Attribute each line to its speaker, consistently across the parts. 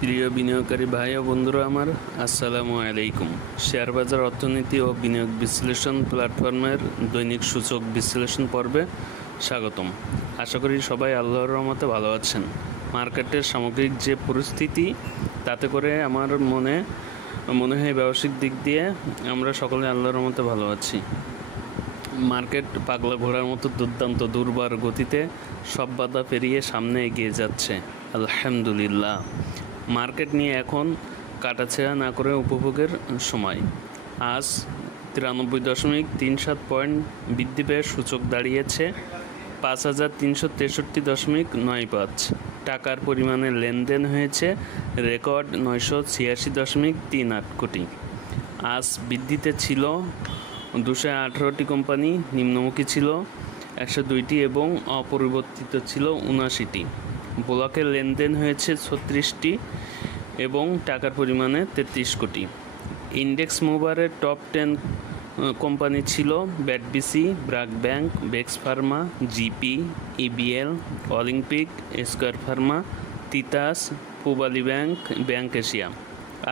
Speaker 1: প্রিয় বিনিয়োগকারী ভাই ও বন্ধুরা আমার, আসসালামু আলাইকুম। শেয়ার বাজার অর্থনীতি ও বিনিয়োগ বিশ্লেষণ প্ল্যাটফর্মের দৈনিক সূচক বিশ্লেষণ পর্বে স্বাগতম। আশা করি সবাই আল্লাহর রহমতে ভালো আছেন। মার্কেটের সামগ্রিক যে পরিস্থিতি, তাতে করে আমার মনে মনে হয় ব্যবসায়িক দিক দিয়ে আমরা সকলে আল্লাহর রহমতে ভালো আছি। মার্কেট পাগলা ঘোড়ার মতো দুর্দান্ত দুর্বার গতিতে সব বাধা পেরিয়ে সামনে এগিয়ে যাচ্ছে। আলহামদুলিল্লাহ। মার্কেট নিয়ে এখন কাটাছেড়া না করে উপভোগের সময়। আজ তিরানব্বই দশমিক তিন সাত পয়েন্ট বৃদ্ধি পেয়ে সূচক দাঁড়িয়েছে পাঁচ হাজার তিনশো তেষট্টি দশমিক নয় পাঁচ। টাকার পরিমাণে লেনদেন হয়েছে রেকর্ড নয়শো ছিয়াশি দশমিক তিন আট কোটি। আজ বৃদ্ধিতে ছিল দুশো আঠারোটি কোম্পানি, নিম্নমুখী ছিল একশো দুইটি এবং অপরিবর্তিত ছিল উনাশিটি ব্লকে লেনদেন হয়েছে ছত্রিশটি এবং টাকার পরিমাণে তেত্রিশ কোটি। ইন্ডেক্স মুভারের টপ টেন কোম্পানি ছিল BATBC BRAC bank, বেক্স pharma, GP EBL Olympic, Square pharma, Titas, Pubali bank bank Asia.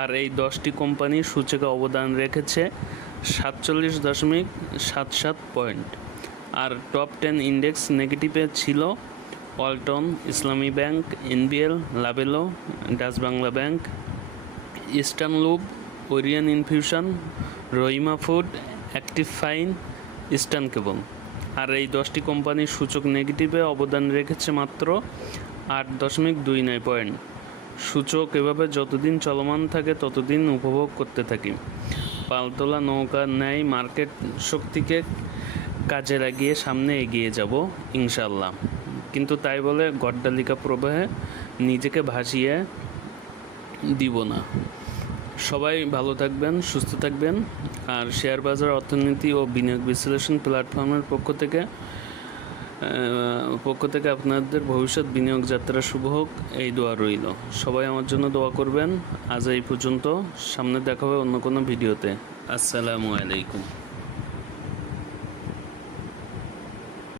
Speaker 1: আর এই দশটি কোম্পানি সূচকে অবদান রেখেছে সাতচল্লিশ দশমিক সাত সাত পয়েন্ট। আর টপ টেন ইন্ডেক্স নেগেটিভে ছিল ওয়ালটন ইসলামী ব্যাংক, এনবিএল, লাবেলো, Dutch Bangla bank, Eastern lube Orion infusion, Rahima food, active fine, Eastern cable. আর এই দশটি কোম্পানির সূচক নেগেটিভে অবদান রেখেছে মাত্র আট দশমিক দুই নয় পয়েন্ট। সূচক এভাবে যতদিন চলমান থাকে, ততদিন উপভোগ করতে থাকি। পালতোলা নৌকার ন্যায় মার্কেট শক্তিকে কাজে লাগিয়ে সামনে এগিয়ে যাব ইনশাল্লাহ কিন্তু তাই বলে গড্ডালিকা প্রবাহে নিজেকে ভাসিয়ে দিব না। সবাই ভালো থাকবেন, সুস্থ থাকবেন। আর শেয়ার বাজার অর্থনীতি ও বিনিয়োগ বিশ্লেষণ প্ল্যাটফর্মের পক্ষ থেকে পক্ষ থেকে আপনাদের ভবিষ্যৎ বিনিয়োগ যাত্রা শুভ হোক, এই দোয়া রইল। সবাই আমার জন্য দোয়া করবেন। আজ এই পর্যন্ত, সামনে দেখা হবে অন্য কোনো ভিডিওতে। আসসালামু আলাইকুম।